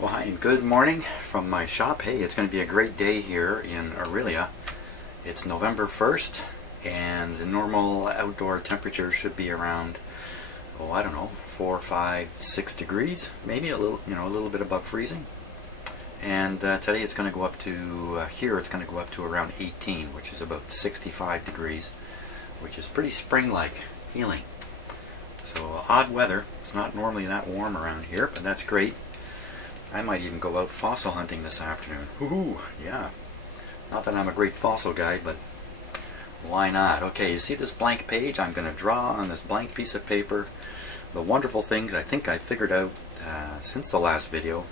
Well, hi and good morning from my shop. Hey, it's going to be a great day here in Aurelia. It's November 1st and the normal outdoor temperature should be around, oh, I don't know, 4, 5, 6 degrees, maybe a little bit above freezing. And today it's going to go up to, here it's going to go up to around 18, which is about 65 degrees, which is pretty spring-like feeling. So odd weather. It's not normally that warm around here, but that's great. I might even go out fossil hunting this afternoon. Woohoo! Yeah. Not that I'm a great fossil guy, but why not? Okay, you see this blank page? I'm going to draw on this blank piece of paper the wonderful things I think I figured out since the last video.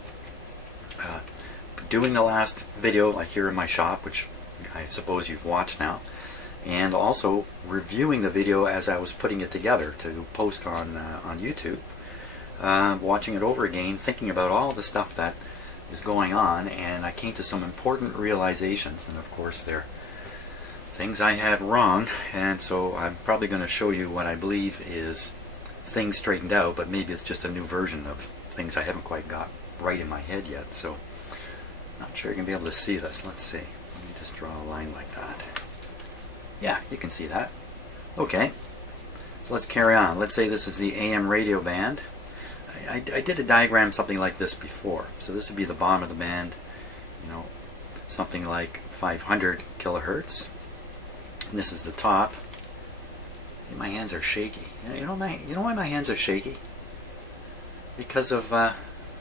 Doing the last video here in my shop, which I suppose you've watched now, and also reviewing the video as I was putting it together to post on YouTube. Watching it over again, thinking about all the stuff that is going on, and I came to some important realizations, and of course they're things I had wrong, and so I'm probably going to show you what I believe is things straightened out, but maybe it's just a new version of things I haven't quite got right in my head yet, so not sure you're going to be able to see this. Let's see. Let me just draw a line like that. Yeah, you can see that. Okay, so let's carry on. Let's say this is the AM radio band. I did a diagram something like this before. So this would be the bottom of the band, you know, something like 500 kilohertz. And this is the top. And my hands are shaky. You know why my hands are shaky? Because of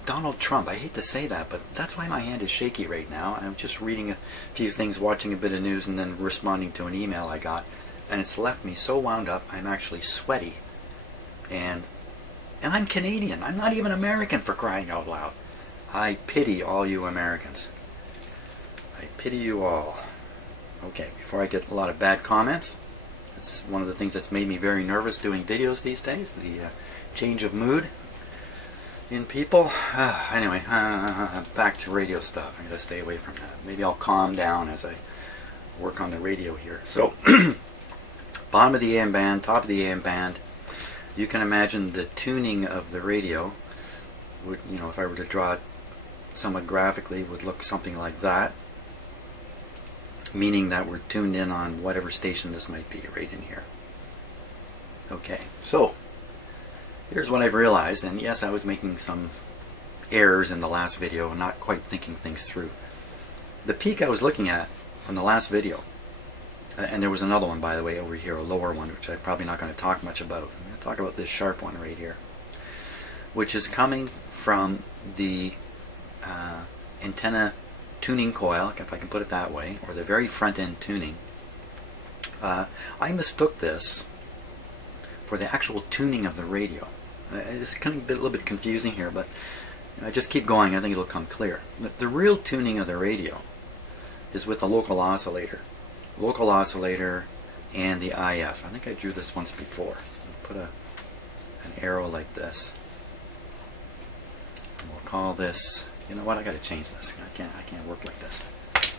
Donald Trump. I hate to say that, but that's why my hand is shaky right now. I'm just reading a few things, watching a bit of news, and then responding to an email I got. And it's left me so wound up, I'm actually sweaty. And I'm Canadian. I'm not even American, for crying out loud. I pity all you Americans. I pity you all. Okay, before I get a lot of bad comments, it's one of the things that's made me very nervous doing videos these days, the change of mood in people. Anyway, back to radio stuff. I'm going to stay away from that. Maybe I'll calm down as I work on the radio here. So, bottom of the AM band, top of the AM band. You can imagine the tuning of the radio would, you know, if I were to draw it somewhat graphically, would look something like that, meaning that we're tuned in on whatever station this might be right in here. Okay, so here's what I've realized, and yes, I was making some errors in the last video and not quite thinking things through. The peak I was looking at from the last video, and there was another one, by the way, over here, a lower one, which I'm probably not going to talk much about. I'm going to talk about this sharp one right here, which is coming from the antenna tuning coil, if I can put it that way, or the very front end tuning. I mistook this for the actual tuning of the radio. It's kind of a little bit confusing here, but I just keep going. I think it'll come clear. But the real tuning of the radio is with the local oscillator. Local oscillator and the IF. I think I drew this once before. I'll put an arrow like this. And we'll call this, you know what, I gotta change this. I can't work like this. Let's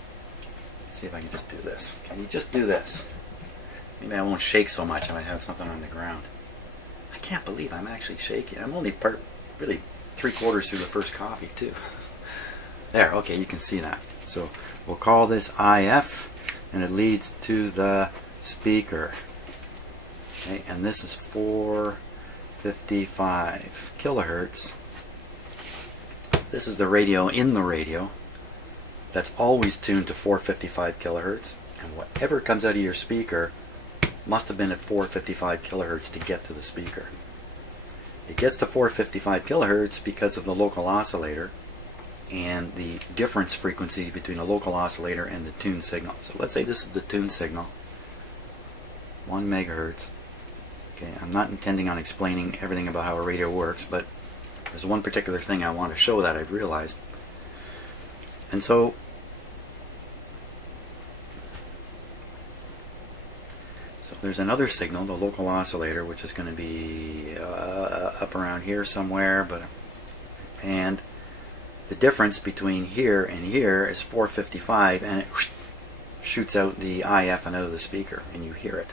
see if I can just do this. Can you just do this? Maybe I won't shake so much if I have something on the ground. I can't believe I'm actually shaking. I'm only really 3/4 through the first coffee too. There, okay, you can see that. So we'll call this IF, and it leads to the speaker. Okay, and this is 455 kilohertz. This is the radio in the radio that's always tuned to 455 kilohertz, and whatever comes out of your speaker must have been at 455 kilohertz to get to the speaker. It gets to 455 kilohertz because of the local oscillator and the difference frequency between the local oscillator and the tune signal. So let's say this is the tune signal, 1 megahertz. Okay, I'm not intending on explaining everything about how a radio works, but there's one particular thing I want to show that I've realized. And so there's another signal, the local oscillator, which is going to be up around here somewhere, and the difference between here and here is 455, and it shoots out the IF and out of the speaker, and you hear it.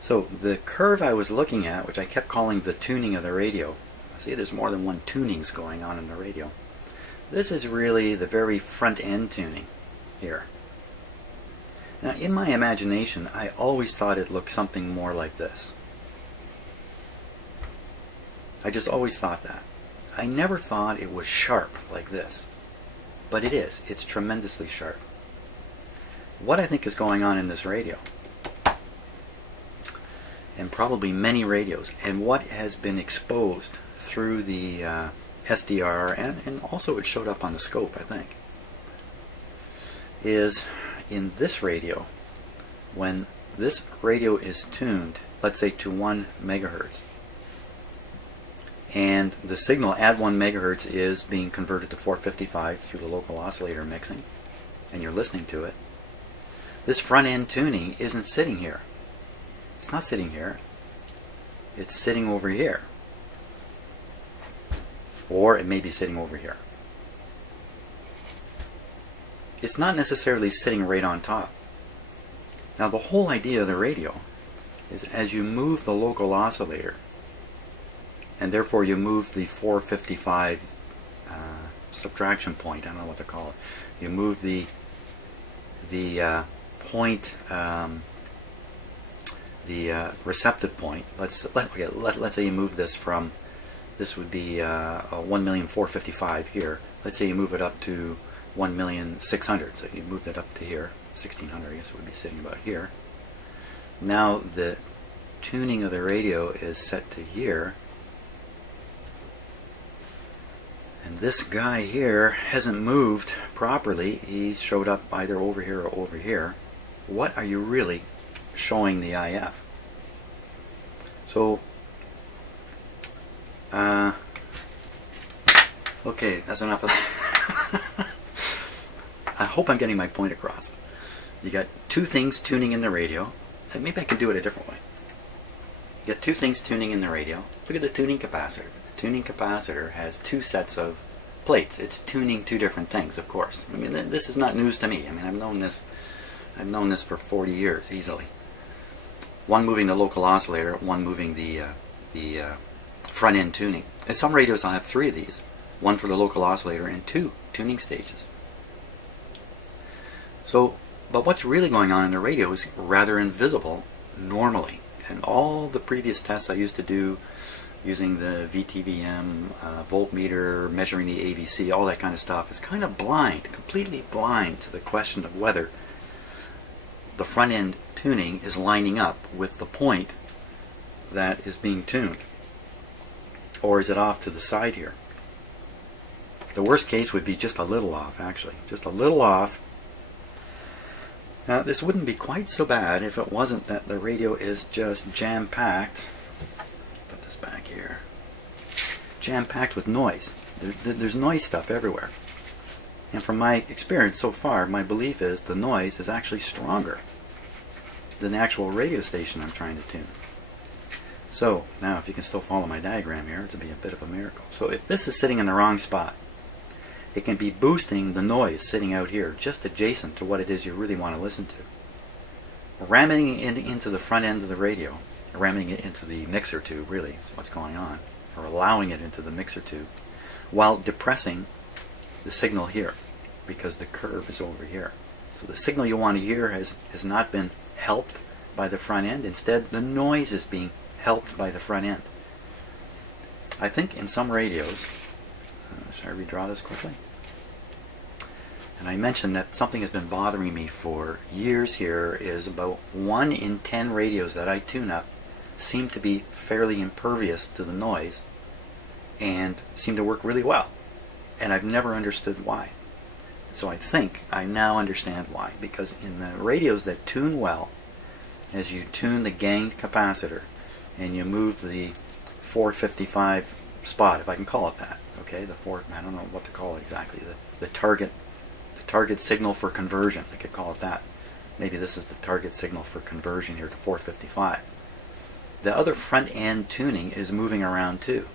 So the curve I was looking at, which I kept calling the tuning of the radio, See, there's more than one tunings going on in the radio. This is really the very front end tuning here. Now, in my imagination, I always thought it looked something more like this. I just always thought that. I never thought it was sharp like this. But it is. It's tremendously sharp. What I think is going on in this radio, and probably many radios, and what has been exposed through the SDR, and also it showed up on the scope, I think, is in this radio, when this radio is tuned, let's say to 1 megahertz, and the signal at 1 megahertz is being converted to 455 through the local oscillator mixing, and you're listening to it, this front end tuning isn't sitting here. It's not sitting here. It's sitting over here. Or it may be sitting over here. It's not necessarily sitting right on top. Now, the whole idea of the radio is as you move the local oscillator, and therefore you move the 455 subtraction point, I don't know what to call it, you move the point, the receptive point. Let's say you move this from, this would be 1,455,000 here. Let's say you move it up to 1,600,000. So you moved it up to here, 1,600. I guess it would be sitting about here. Now the tuning of the radio is set to here, and this guy here hasn't moved properly. He showed up either over here or over here. What are you really showing the IF? So, okay, that's enough of that. I hope I'm getting my point across. You got two things tuning in the radio. Maybe I can do it a different way. You got two things tuning in the radio. Look at the tuning capacitor. The tuning capacitor has two sets of plates. It's tuning two different things, of course. I mean, this is not news to me. I mean, I've known this for 40 years easily. One moving the local oscillator, one moving the front end tuning. And some radios will have three of these. One for the local oscillator and two tuning stages. So, but what's really going on in the radio is rather invisible normally. And all the previous tests I used to do using the VTVM, voltmeter, measuring the AVC, all that kind of stuff is kind of blind, completely blind to the question of whether the front end tuning is lining up with the point that is being tuned. Or is it off to the side here? The worst case would be just a little off, actually. Just a little off. Now, this wouldn't be quite so bad if it wasn't that the radio is just jam-packed. Put this back here. Jam-packed with noise. There's noise stuff everywhere. And from my experience so far, my belief is the noise is actually stronger than the actual radio station I'm trying to tune. So, now if you can still follow my diagram here, it's going to be a bit of a miracle. So if this is sitting in the wrong spot, it can be boosting the noise sitting out here, just adjacent to what it is you really want to listen to. Ramming it into the front end of the radio, ramming it into the mixer tube, really, is what's going on, or allowing it into the mixer tube, while depressing the signal here, because the curve is over here. So the signal you want to hear has not been helped by the front end. Instead, the noise is being helped by the front end. I think in some radios, should I redraw this quickly? And I mentioned that something has been bothering me for years here is about 1 in 10 radios that I tune up seem to be fairly impervious to the noise and seem to work really well. And I've never understood why. So I think I now understand why. Because in the radios that tune well, as you tune the gain capacitor and you move the 455 spot, if I can call it that, okay, I don't know what to call it exactly, the target signal for conversion, I could call it that. Maybe this is the target signal for conversion here to 455. The other front end tuning is moving around too.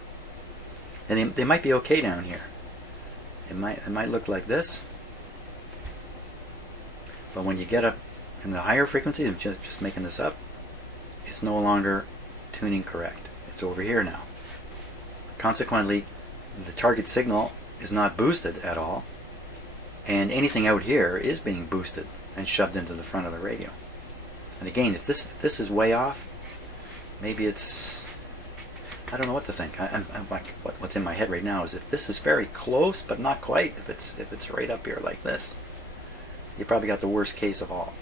And they might be okay down here. It might look like this. But when you get up in the higher frequency, I'm just making this up, it's no longer tuning correct. It's over here now. Consequently, the target signal is not boosted at all, and anything out here is being boosted and shoved into the front of the radio. And again, if this is way off, maybe it's, I don't know what to think. What's in my head right now is if this is very close but not quite, if it's right up here like this, you probably got the worst case of all.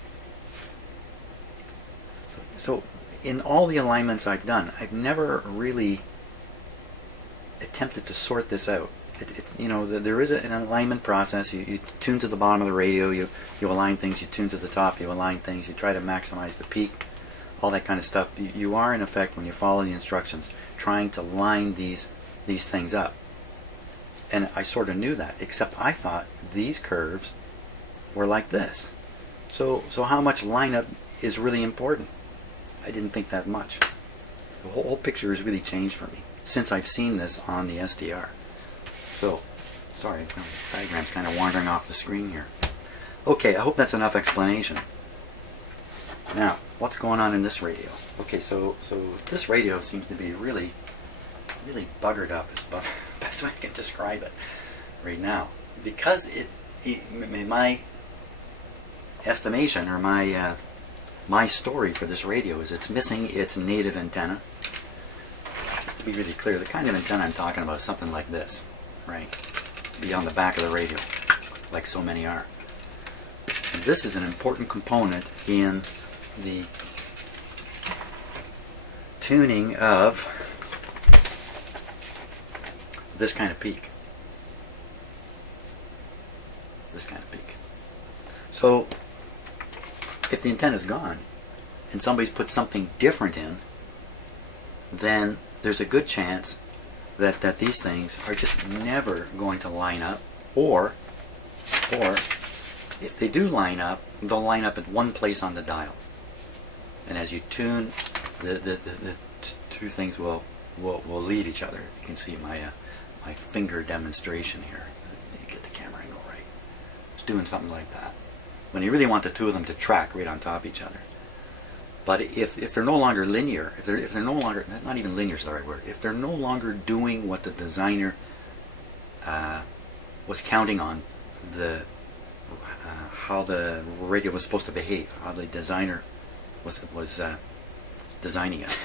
So in all the alignments I've done, I've never really attempted to sort this out. It's you know, there is an alignment process. You tune to the bottom of the radio, you align things, you tune to the top, you align things, you try to maximize the peak, all that kind of stuff. You are in effect, when you follow the instructions, trying to line these things up. And I sort of knew that, except I thought these curves were like this. So how much lineup is really important? I didn't think that much. The whole picture has really changed for me since I've seen this on the SDR. So, sorry, the diagram's kind of wandering off the screen here. Okay, I hope that's enough explanation. Now, what's going on in this radio? Okay, so this radio seems to be really buggered up, is the best way I can describe it right now. Because in my estimation, or my story for this radio is it's missing its native antenna. Just to be really clear, the kind of antenna I'm talking about is something like this, right? Be on the back of the radio, like so many are. And this is an important component in the tuning of this kind of peak. This kind of peak. So if the antenna is gone and somebody's put something different in, then there's a good chance that these things are just never going to line up, or if they do line up, they'll line up at one place on the dial. And as you tune, the two things will lead each other. You can see my finger demonstration here. You get the camera angle right. It's doing something like that. When you really want the two of them to track right on top of each other. But if they're no longer linear, if they're no longer, not even linear is the right word, if they're no longer doing what the designer was counting on, how the radio was supposed to behave, how the designer was designing it,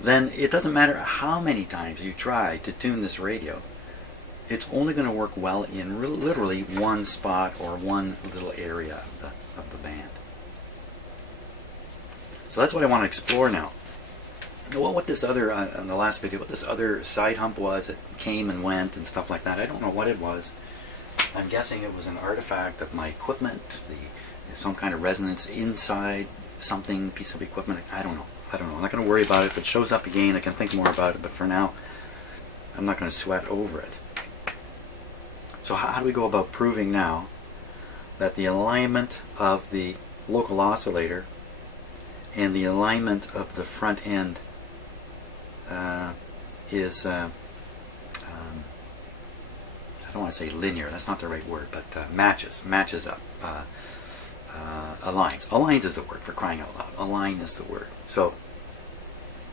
then it doesn't matter how many times you try to tune this radio, it's only going to work well in literally one spot or one little area of the band. So that's what I want to explore now. Well, what this other, in the last video, what this other side hump was, it came and went and stuff like that. I don't know what it was. I'm guessing it was an artifact of my equipment, some kind of resonance inside something, piece of equipment. I don't know. I'm not going to worry about it. If it shows up again, I can think more about it. But for now, I'm not going to sweat over it. So how do we go about proving now that the alignment of the local oscillator and the alignment of the front end is, I don't want to say linear, that's not the right word, but matches up, aligns. Aligns is the word, for crying out loud. Align is the word. So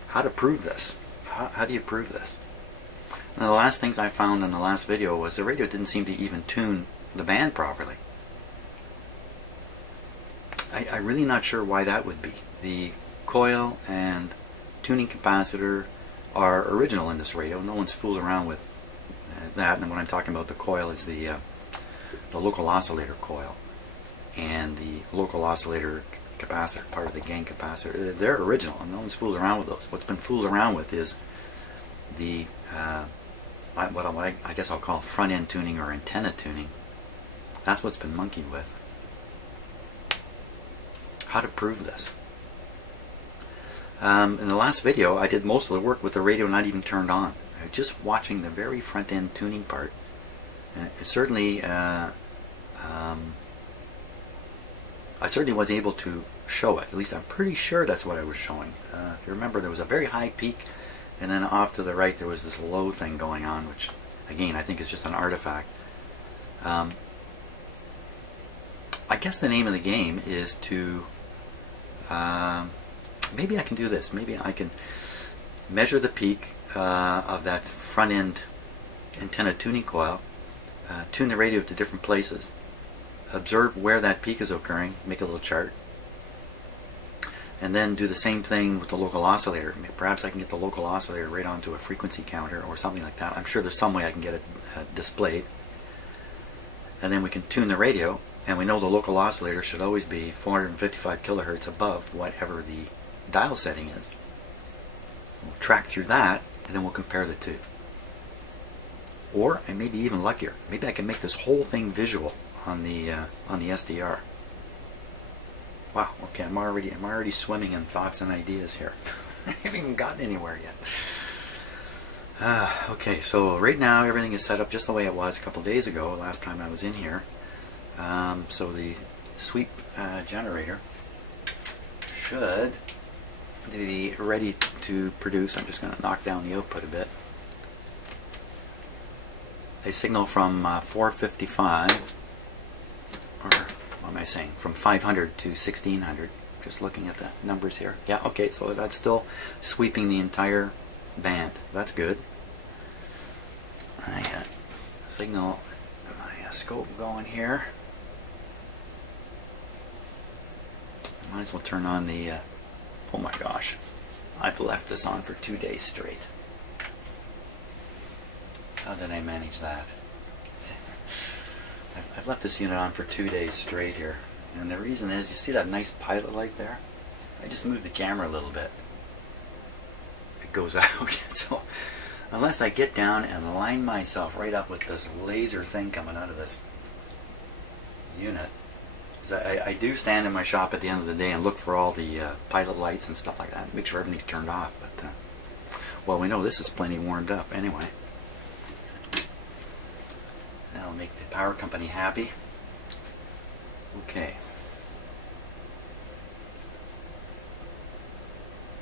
how to prove this? How do you prove this? Now, the last things I found in the last video was the radio didn't seem to even tune the band properly. I'm really not sure why that would be. The coil and tuning capacitor are original in this radio. No one's fooled around with that. And when I'm talking about the coil is the local oscillator coil and the local oscillator capacitor, part of the gain capacitor. They're original, and no one's fooled around with those. What's been fooled around with is the what I guess I'll call front end tuning or antenna tuning. That's what's been monkeyed with. How to prove this? In the last video, I did most of the work with the radio not even turned on. Just watching the very front end tuning part. It certainly, I certainly was able to show it. At least I'm pretty sure that's what I was showing. If you remember, there was a very high peak, and then off to the right there was this low thing going on, which again I think is just an artifact. I guess the name of the game is to maybe I can do this. Maybe I can measure the peak of that front end antenna tuning coil, tune the radio to different places, observe where that peak is occurring, make a little chart, and then do the same thing with the local oscillator. Perhaps I can get the local oscillator right onto a frequency counter or something like that. I'm sure there's some way I can get it displayed. And then we can tune the radio, and we know the local oscillator should always be 455 kilohertz above whatever the dial setting is. We'll track through that, and then we'll compare the two. Or I may be even luckier. Maybe I can make this whole thing visual on the SDR. Wow. Okay, I'm already swimming in thoughts and ideas here. I haven't even gotten anywhere yet. Okay, so right now everything is set up just the way it was a couple days ago, last time I was in here. So the sweep generator should be ready to produce. I'm just going to knock down the output a bit. A signal from 455, or what am I saying, from 500 to 1600. Just looking at the numbers here. Yeah, okay, so that's still sweeping the entire band. That's good. I signal my scope going here. Might as well turn on the oh my gosh, I've left this on for 2 days straight. How did I manage that? I've left this unit on for 2 days straight here, and the reason is, you see that nice pilot light there? I just moved the camera a little bit. It goes out. So unless I get down and line myself right up with this laser thing coming out of this unit, I do stand in my shop at the end of the day and look for all the pilot lights and stuff like that, make sure everything's turned off. But well, we know this is plenty warmed up anyway. That'll make the power company happy. Okay.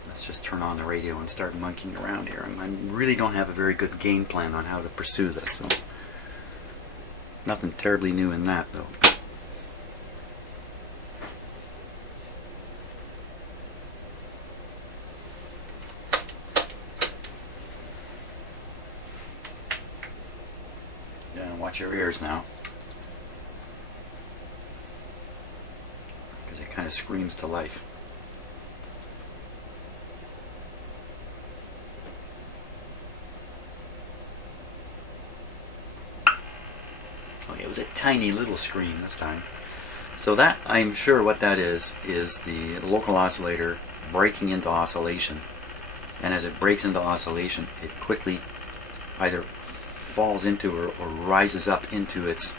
Let's just turn on the radio and start monkeying around here. I really don't have a very good game plan on how to pursue this, so nothing terribly new in that, though. Yeah, watch your ears now, because it kind of screams to life. It was a tiny little scream this time. So that, I'm sure what that is the local oscillator breaking into oscillation. And as it breaks into oscillation, it quickly either falls into or rises up into its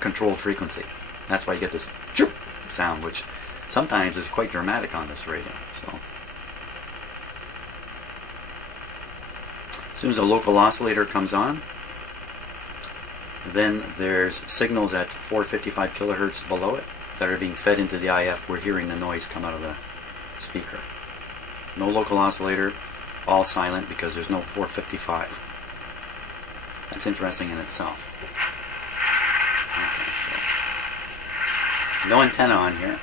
controlled frequency. That's why you get this choop sound, which sometimes is quite dramatic on this radio. So as soon as a local oscillator comes on, then there's signals at 455 kilohertz below it that are being fed into the IF. We're hearing the noise come out of the speaker. No local oscillator, all silent because there's no 455. That's interesting in itself. Okay, so no antenna on here.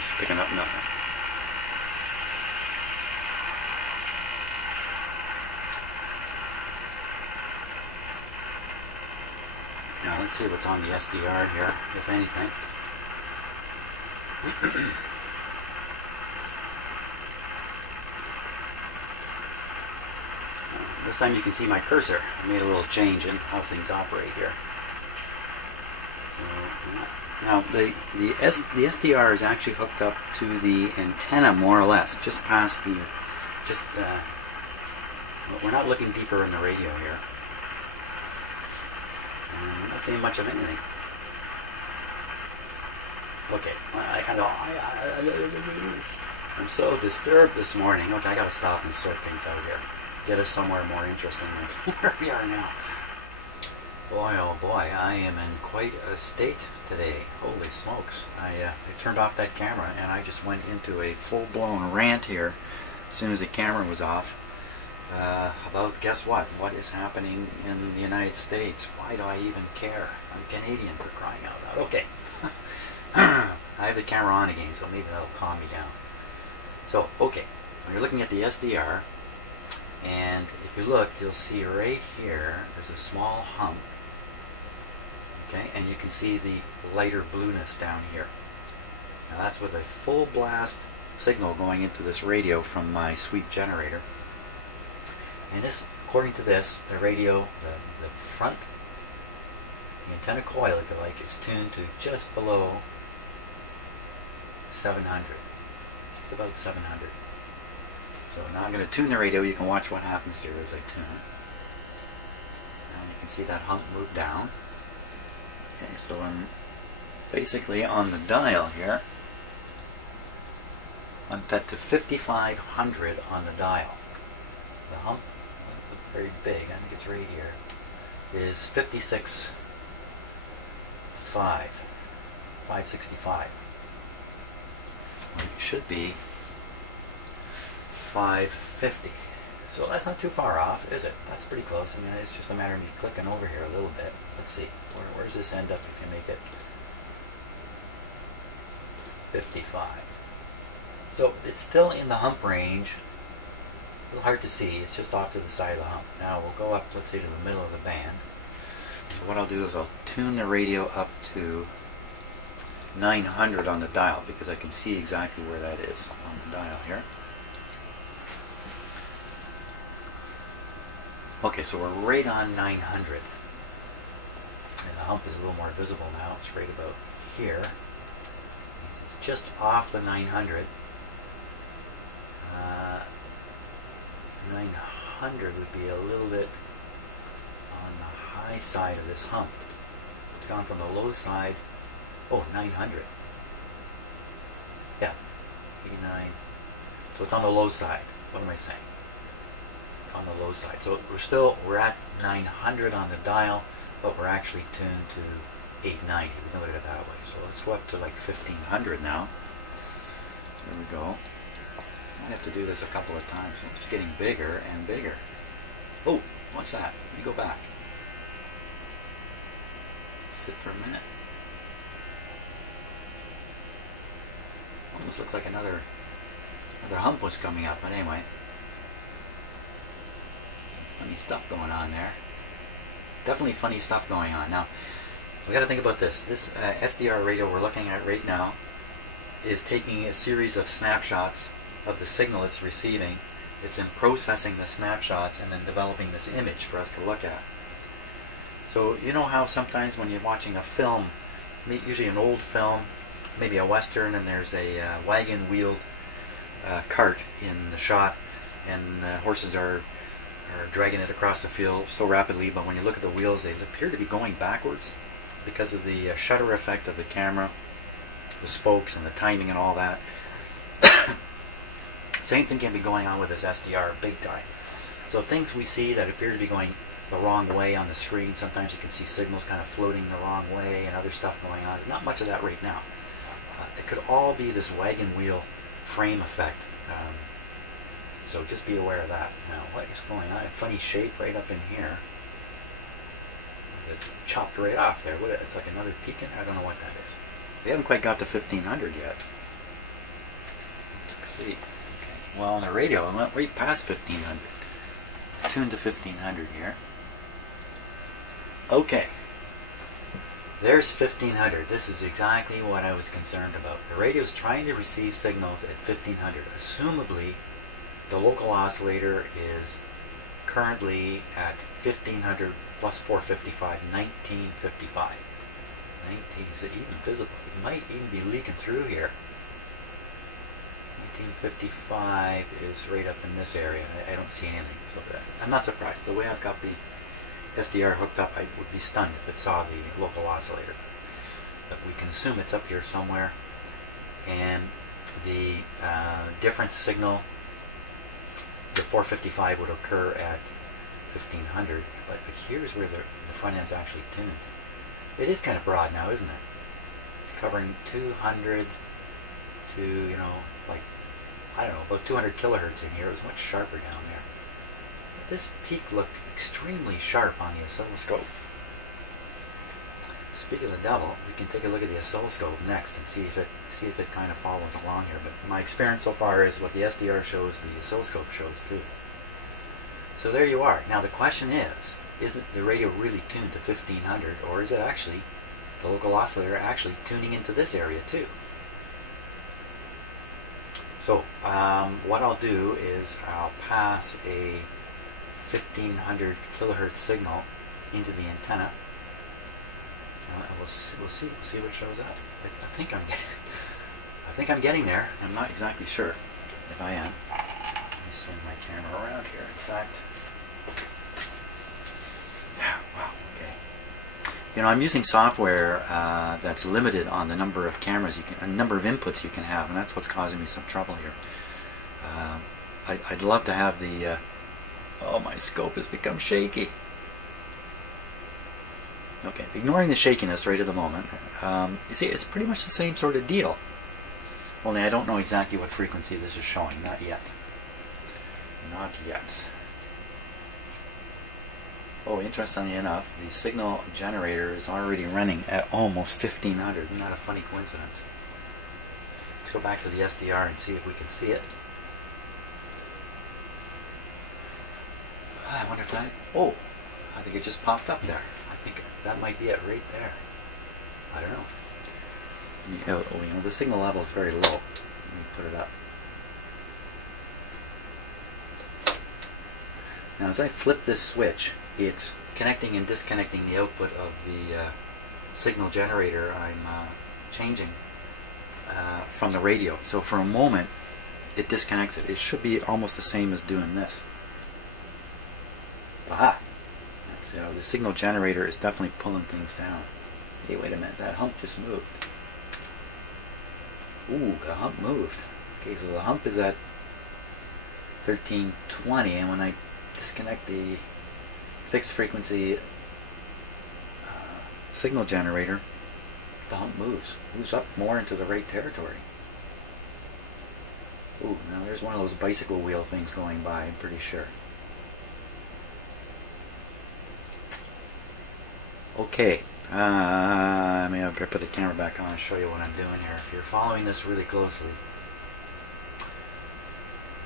Just picking up nothing. Now let's see what's on the SDR here, if anything. This time you can see my cursor. I made a little change in how things operate here. So, now the SDR is actually hooked up to the antenna more or less, just past the, we're not looking deeper in the radio here. We're not seeing much of anything. Okay, I'm so disturbed this morning. Okay, I gotta stop and sort things out here. Get us somewhere more interesting than where we are now. Boy, oh boy, I am in quite a state today. Holy smokes. I turned off that camera and I just went into a full-blown rant here as soon as the camera was off. about, guess what? What is happening in the United States? Why do I even care? I'm Canadian, for crying out loud. Okay. I have the camera on again, so maybe that'll calm me down. So, okay. You're looking at the SDR, and if you look, you'll see right here, there's a small hump. Okay, and you can see the lighter blueness down here. Now that's with a full blast signal going into this radio from my sweep generator. And this, according to this, the radio, the front, the antenna coil, if you like, is tuned to just below 700. Just about 700. So now I'm going to tune the radio. You can watch what happens here as I tune it. And you can see that hump move down. Okay, so I'm basically on the dial here. I'm set to 5500 on the dial. The hump, very big, I think it's right here, is 565. Well, it should be 550. So that's not too far off, is it? That's pretty close. I mean, it's just a matter of me clicking over here a little bit. Let's see. Where does this end up if you make it 55? So it's still in the hump range. A little hard to see. It's just off to the side of the hump. Now we'll go up, let's say, to the middle of the band. So what I'll do is I'll tune the radio up to 900 on the dial, because I can see exactly where that is on the dial here. Okay, so we're right on 900. And the hump is a little more visible now. It's right about here. It's just off the 900. 900 would be a little bit on the high side of this hump. It's gone from the low side. Oh, 900. Yeah, 89. So it's on the low side. What am I saying? It's on the low side. So we're at 900 on the dial, but we're actually tuned to 890. We can look at it that way. So let's go up to like 1500 now. There we go. I have to do this a couple of times. It's getting bigger and bigger. Oh, what's that? Let me go back. Sit for a minute. Almost looks like another hump was coming up, but anyway. Funny stuff going on there. Definitely funny stuff going on. Now, we got to think about this. This SDR radio we're looking at right now is taking a series of snapshots of the signal it's receiving. It's in processing the snapshots and then developing this image for us to look at. So you know how sometimes when you're watching a film, usually an old film, maybe a western, and there's a wagon wheeled cart in the shot, and the horses are dragging it across the field so rapidly, but when you look at the wheels, they appear to be going backwards because of the shutter effect of the camera, the spokes and the timing and all that. Same thing can be going on with this SDR big time. So things we see that appear to be going the wrong way on the screen, sometimes you can see signals kind of floating the wrong way and other stuff going on. There's not much of that right now. It could all be this wagon wheel frame effect. So just be aware of that. Now, what is going on? A funny shape right up in here. It's chopped right off there. It's like another peak in there. I don't know what that is. We haven't quite got to 1500 yet. Let's see. Okay. Well, on the radio, I went right past 1500. Tuned to 1500 here. Okay. There's 1500. This is exactly what I was concerned about. The radio is trying to receive signals at 1500. Assumably, the local oscillator is currently at 1500 plus 455, 1955. 19, is it even visible? It might even be leaking through here. 1955 is right up in this area. I don't see anything. So I'm not surprised. The way I've got the SDR hooked up, I would be stunned if it saw the local oscillator. But we can assume it's up here somewhere. And the difference signal, the 455 would occur at 1500. But here's where the front end's actually tuned. It is kind of broad now, isn't it? It's covering 200 to, like, I don't know, about 200 kilohertz in here. It was much sharper down there. this peak looked extremely sharp on the oscilloscope. Speaking of the devil, we can take a look at the oscilloscope next and see if it kind of follows along here. But my experience so far is what the SDR shows, the oscilloscope shows too. So there you are. Now the question is, isn't the radio really tuned to 1500, or is it actually, the local oscillator actually tuning into this area too? So what I'll do is I'll pass a 1500 kilohertz signal into the antenna. We'll see what shows up. I think I'm getting there. I'm not exactly sure if I am. Let me swing my camera around here. In fact, wow. Okay. You know, I'm using software that's limited on the number of cameras a number of inputs you can have, and that's what's causing me some trouble here. I'd love to have the. Oh, my scope has become shaky. Okay, ignoring the shakiness right at the moment, you see, it's pretty much the same sort of deal. Only I don't know exactly what frequency this is showing. Not yet. Not yet. Oh, interestingly enough, the signal generator is already running at almost 1500. Not a funny coincidence. Let's go back to the SDR and see if we can see it. I wonder if that... Oh, I think it just popped up there. I think that might be it right there. I don't know. You know, the signal level is very low. Let me put it up. Now as I flip this switch, it's connecting and disconnecting the output of the signal generator I'm changing from the radio. So for a moment, it disconnects it. It should be almost the same as doing this. Aha! So the signal generator is definitely pulling things down. Hey, wait a minute, that hump just moved. Ooh, the hump moved. Okay, so the hump is at 1320, and when I disconnect the fixed frequency signal generator, the hump moves up more into the right territory. Ooh, now there's one of those bicycle wheel things going by, I'm pretty sure. Okay, I may have to put the camera back on and show you what I'm doing here. If you're following this really closely,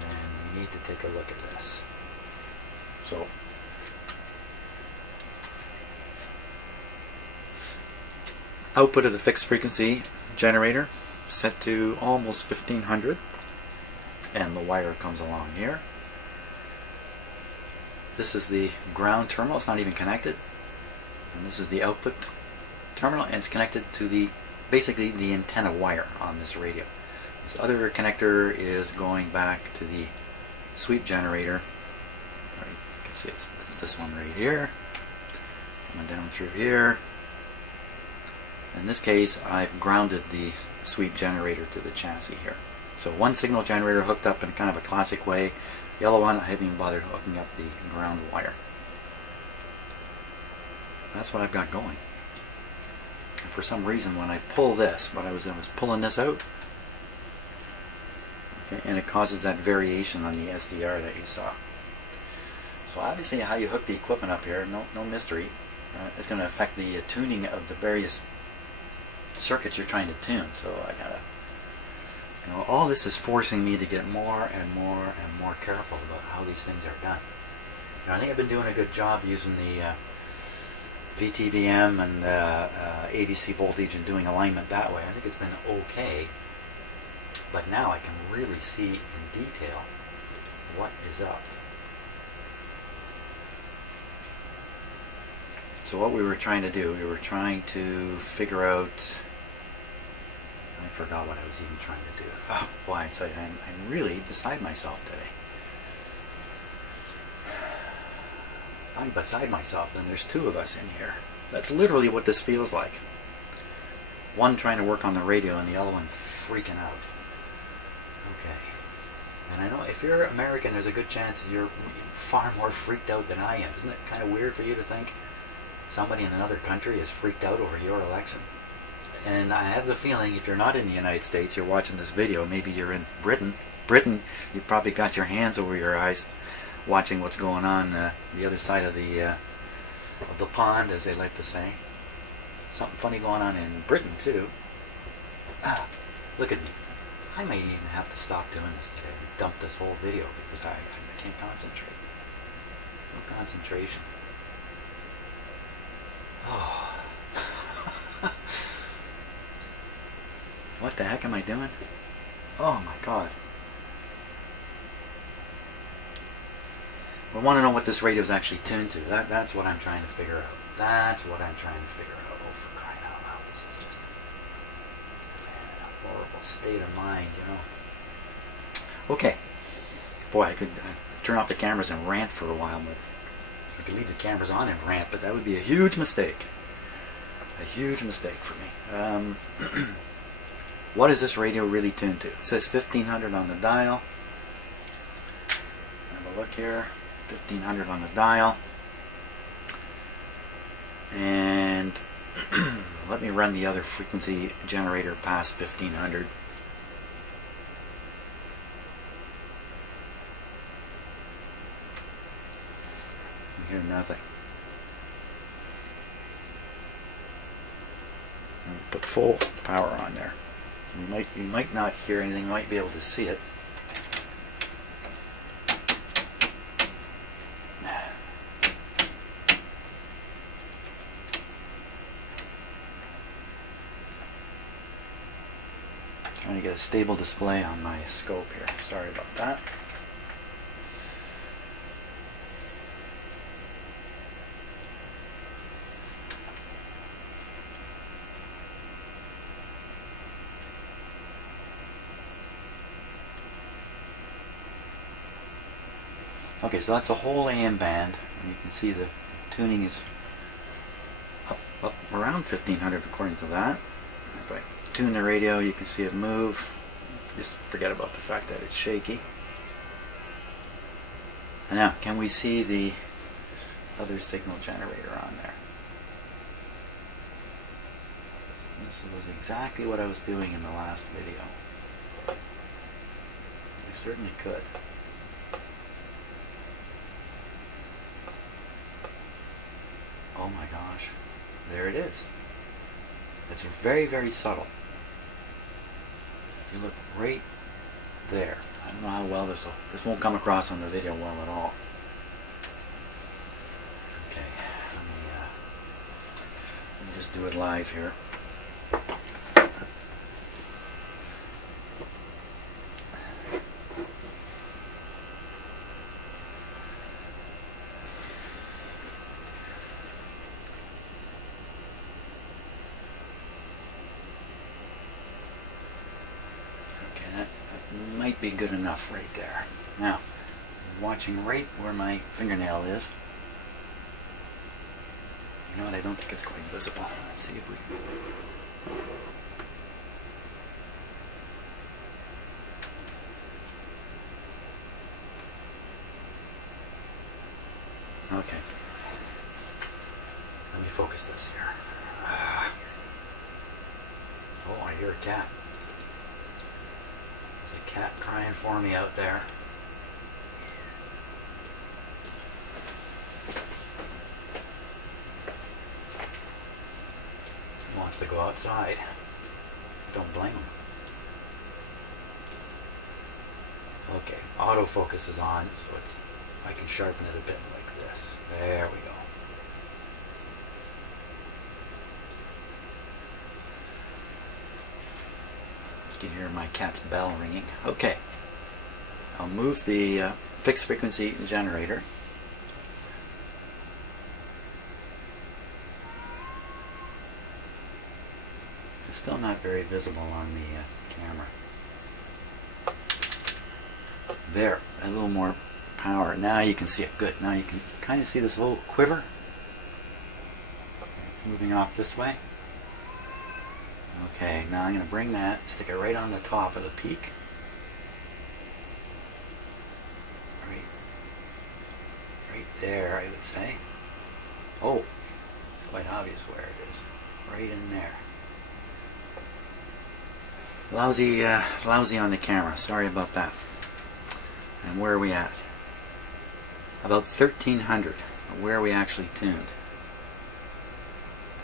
then you need to take a look at this. So, output of the fixed frequency generator set to almost 1500, and the wire comes along here. This is the ground terminal, it's not even connected. And this is the output terminal, and it's connected to the basically the antenna wire on this radio. This other connector is going back to the sweep generator. Right, you can see it's this one right here, coming down through here. In this case, I've grounded the sweep generator to the chassis here. So one signal generator hooked up in kind of a classic way. The other one, I haven't even bothered hooking up the ground wire. That's what I've got going. And for some reason, when I pull this, I was pulling this out, okay, and it causes that variation on the SDR that you saw. So obviously, how you hook the equipment up here, no mystery. It's going to affect the tuning of the various circuits you're trying to tune. So I gotta, you know, all this is forcing me to get more and more and more careful about how these things are done. Now, I think I've been doing a good job using the VTVM and ADC voltage and doing alignment that way. I think it's been okay, but now I can really see in detail what is up. So what we were trying to do, we were trying to figure out, I forgot what I was even trying to do. Oh boy, I tell you, I'm really beside myself today. I'm beside myself, and there's two of us in here. That's literally what this feels like. One trying to work on the radio and the other one freaking out. Okay. And I know if you're American, there's a good chance you're far more freaked out than I am. Isn't it kind of weird for you to think somebody in another country is freaked out over your election? And I have the feeling if you're not in the United States, you're watching this video, maybe you're in Britain, you've probably got your hands over your eyes, watching what's going on the other side of the pond, as they like to say. Something funny going on in Britain too. Look at me. I might even have to stop doing this today and dump this whole video because I can't concentrate. No concentration. Oh. What the heck am I doing? Oh my God. I want to know what this radio is actually tuned to. That's what I'm trying to figure out. That's what I'm trying to figure out. Oh, for crying out loud. This is just a horrible state of mind, you know. Okay. Boy, I could turn off the cameras and rant for a while, but I could leave the cameras on and rant, but that would be a huge mistake. A huge mistake for me. What is this radio really tuned to? It says 1500 on the dial. Have a look here. 1500 on the dial. And let me run the other frequency generator past 1500. I hear nothing. Put full power on there. You might not hear anything, you might be able to see it. Trying to get a stable display on my scope here. Sorry about that. Okay, so that's the whole AM band, and you can see the tuning is up around 1500 according to that. If I tune the radio, you can see it move. Just forget about the fact that it's shaky. And now, can we see the other signal generator on there? This was exactly what I was doing in the last video. You certainly could. Oh my gosh, there it is. It's very, very subtle. If you look right there, I don't know how well this won't come across on the video well at all. Okay, let me just do it live here. Might be good enough right there. Now, I'm watching right where my fingernail is. You know what, I don't think it's quite visible. Let's see if we can... Okay. Let me focus this here. Oh, I hear a cat. There's a cat crying for me out there. He wants to go outside. Don't blame him. Okay, autofocus is on, so I can sharpen it a bit like this. There we go. You can hear my cat's bell ringing. Okay, I'll move the fixed frequency generator. It's still not very visible on the camera. There, a little more power. Now you can see it. Good. Now you can kind of see this little quiver. Moving off this way. Okay, now I'm going to bring that, stick it right on the top of the peak. Right there, I would say. Oh, it's quite obvious where it is. Right in there. Lousy on the camera. Sorry about that. And where are we at? about 1300. Where are we actually tuned?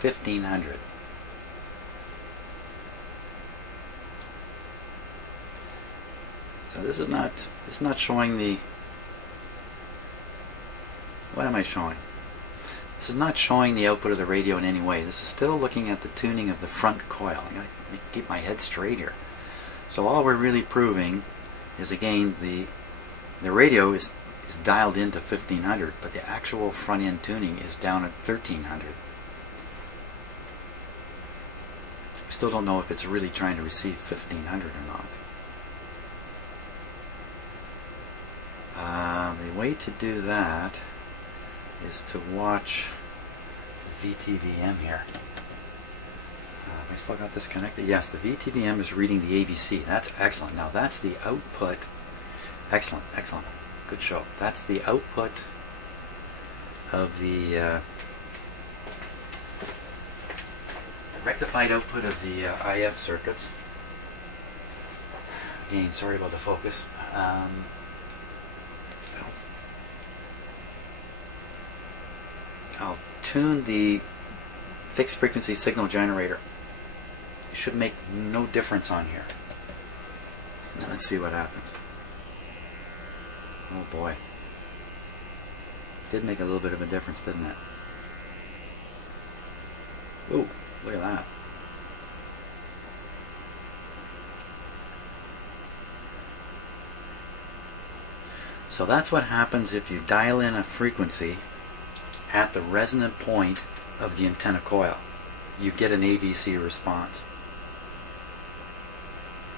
1500. So this is not showing the, what am I showing? This is not showing the output of the radio in any way. This is still looking at the tuning of the front coil. I gotta keep my head straight here. So all we're really proving is, again, the radio is dialed into 1500, but the actual front end tuning is down at 1300. We still don't know if it's really trying to receive 1500 or not. The way to do that is to watch the VTVM here. Have I still got this connected? Yes, the VTVM is reading the AVC. That's excellent. Now that's the output. Excellent, excellent. Good show. That's the output of the rectified output of the IF circuits. Again, sorry about the focus. I'll tune the fixed frequency signal generator. It should make no difference on here. Now let's see what happens. Oh boy. Did make a little bit of a difference, didn't it? Ooh, look at that. So that's what happens if you dial in a frequency at the resonant point of the antenna coil. You get an AVC response.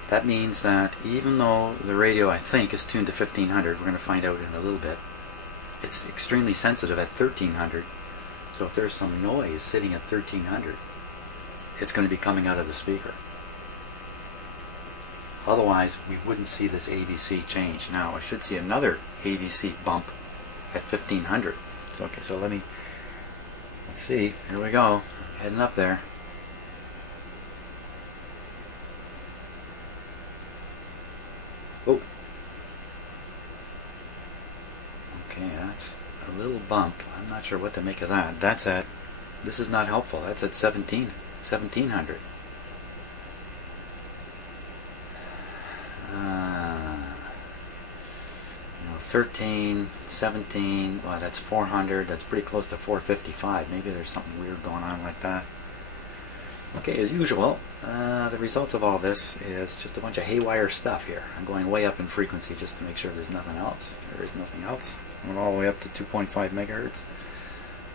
That means that even though the radio, I think, is tuned to 1500, we're going to find out in a little bit, it's extremely sensitive at 1300. So if there's some noise sitting at 1300, it's going to be coming out of the speaker. Otherwise, we wouldn't see this AVC change. Now, I should see another AVC bump at 1500. So, okay, so let's see. Here we go. Heading up there. Oh. Okay, that's a little bump. I'm not sure what to make of that. This is not helpful. That's at 1700. 13, 17, well, that's 400. That's pretty close to 455. Maybe there's something weird going on like that. Okay, as usual, the results of all this is just a bunch of haywire stuff here. I'm going way up in frequency just to make sure there's nothing else. There is nothing else. I went all the way up to 2.5 megahertz.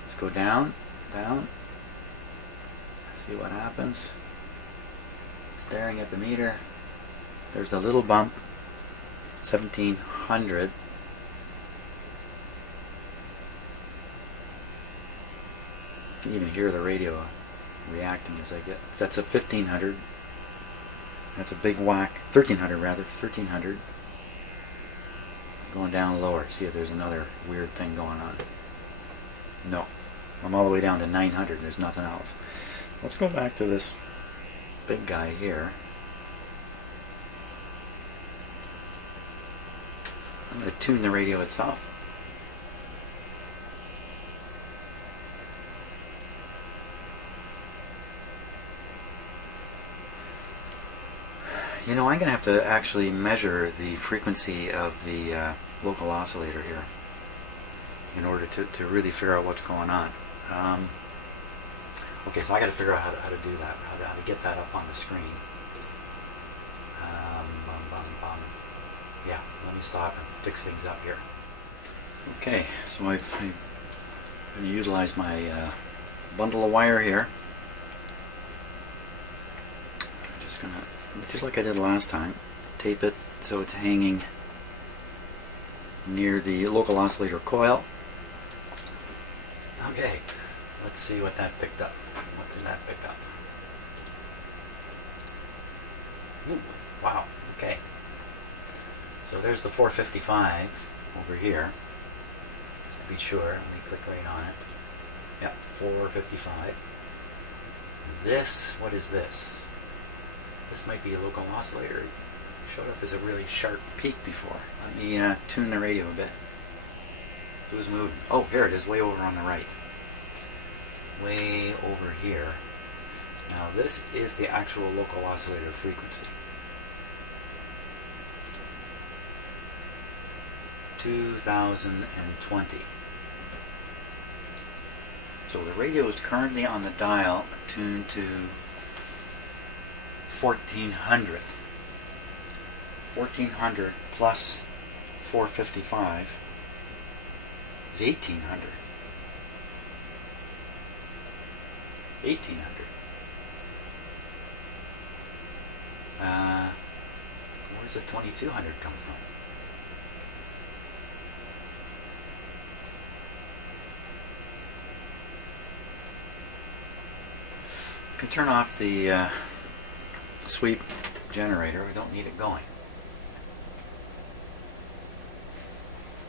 Let's go down, down. Let's see what happens. Staring at the meter. There's a little bump. 1700. You can even hear the radio reacting as I get. That's a 1500. That's a big whack. 1300 rather. 1300. Going down lower. See if there's another weird thing going on. No. I'm all the way down to 900. There's nothing else. Let's go back to this big guy here. I'm going to tune the radio itself. You know, I'm going to have to actually measure the frequency of the local oscillator here in order to really figure out what's going on. Okay, so I got to figure out how to do that, how to get that up on the screen. Yeah, let me stop and fix things up here. Okay, so I'm going to utilize my bundle of wire here. I'm just going to, just like I did last time, tape it so it's hanging near the local oscillator coil. Okay, let's see what that picked up. What did that pick up? Ooh, wow, okay. So there's the 455 over here. Just to be sure, let me click right on it. Yep, 455. This, what is this? This might be a local oscillator. It showed up as a really sharp peak before. Let me tune the radio a bit. Who's moving? Oh, here it is, way over on the right. Way over here. Now this is the actual local oscillator frequency. 2020. So the radio is currently on the dial tuned to 1400. 1400 plus 455 is 1800. 1800. Where's the 2200 come from? You can turn off the sweep generator. We don't need it going.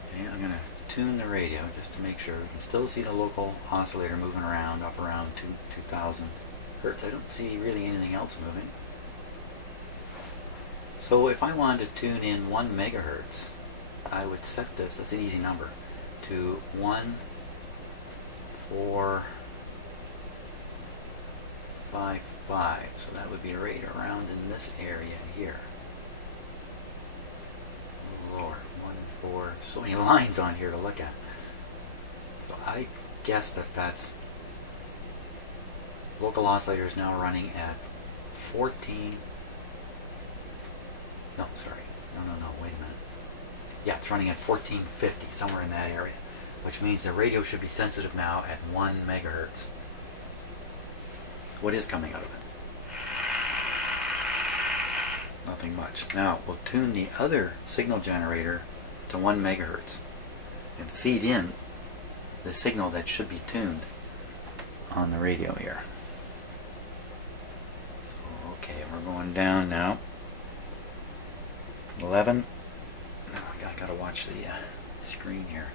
Okay, I'm going to tune the radio just to make sure. We can still see the local oscillator moving around, up around 2000 hertz. I don't see really anything else moving. So if I wanted to tune in 1 megahertz, I would set this, that's an easy number, to 1455. So that would be right around in this area here. Oh Lord, 14, so many lines on here to look at. So I guess that's local oscillator is now running at 14. No, sorry. No, wait a minute. Yeah, it's running at 1450, somewhere in that area, which means the radio should be sensitive now at 1 megahertz. What is coming out of it? Nothing much. Now, we'll tune the other signal generator to 1 megahertz and feed in the signal that should be tuned on the radio here. So, okay, we're going down now. 11. Oh, I gotta watch the screen here.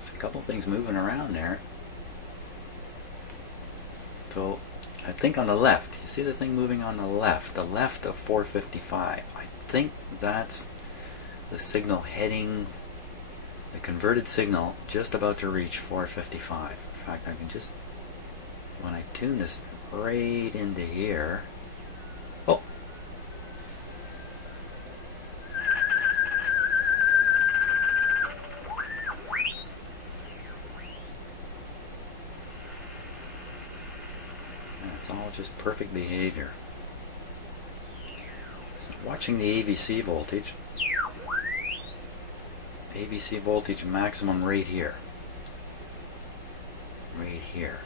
There's a couple things moving around there. So I think on the left, you see the thing moving on the left of 455. I think that's the signal heading, the converted signal just about to reach 455. In fact, I can just, when I tune this right into here. Oh. It's all just perfect behavior. So watching the AVC voltage. AVC voltage maximum right here. Right here.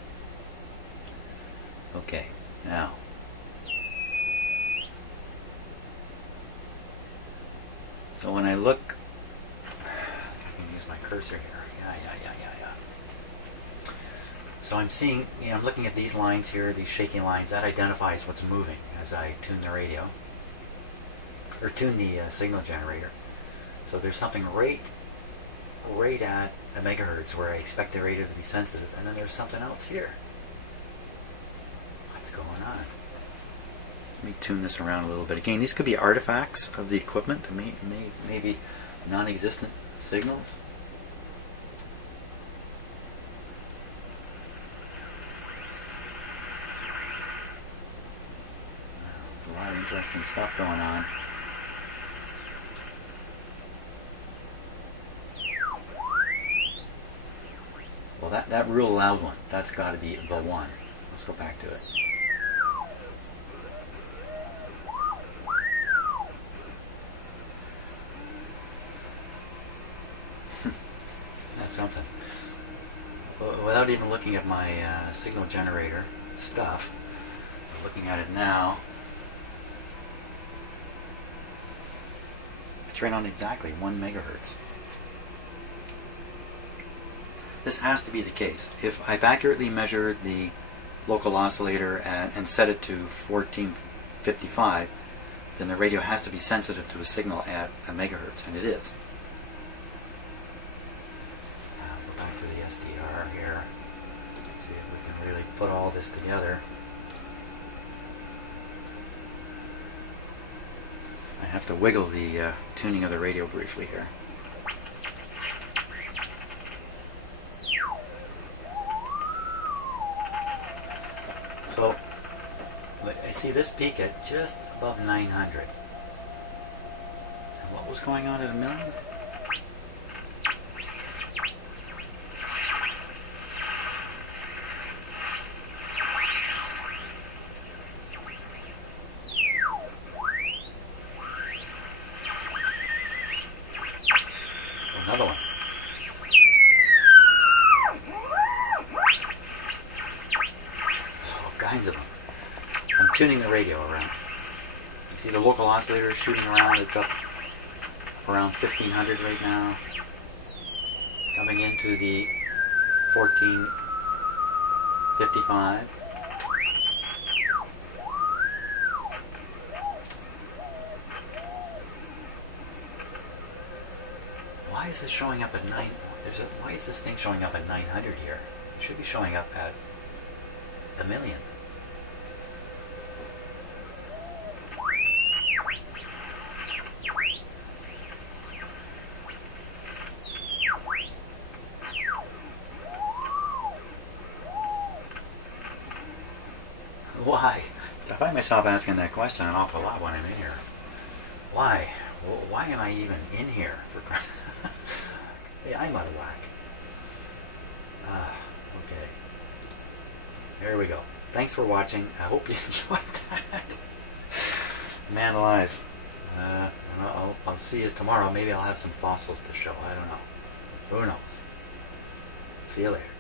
Okay, now so when I look, I can use my cursor here. Yeah. So I'm seeing, I'm looking at these lines here, these shaking lines. That identifies what's moving as I tune the radio, or tune the signal generator. So there's something right at a megahertz where I expect the radio to be sensitive, and then there's something else here. Going on. Let me tune this around a little bit. Again, these could be artifacts of the equipment, maybe non-existent signals. There's a lot of interesting stuff going on. Well, that real loud one, that's got to be the one. Let's go back to it. That's something. Without even looking at my signal generator stuff, looking at it now, it's right on exactly 1 megahertz. This has to be the case. If I've accurately measured the local oscillator and set it to 1455, then the radio has to be sensitive to a signal at a megahertz, and it is. Go back to the SDR here. See if we can really put all this together. I have to wiggle the tuning of the radio briefly here. So I see this peak at just above 900. And what was going on at 1,000,000? Another one. All kinds of them. I'm tuning the radio around. You see the local oscillator is shooting around. It's up around 1500 right now. Coming into the 1455. Why is this showing up at 9? Why is this thing showing up at 900 here? It should be showing up at 1,000,000. Why? I find myself asking that question an awful lot when I'm in here. Why? Well, why am I even in here? Hey, I'm out of whack. Okay. There we go. Thanks for watching. I hope you enjoyed that. Man alive. I'll see you tomorrow. Maybe I'll have some fossils to show. I don't know. Who knows? See you later.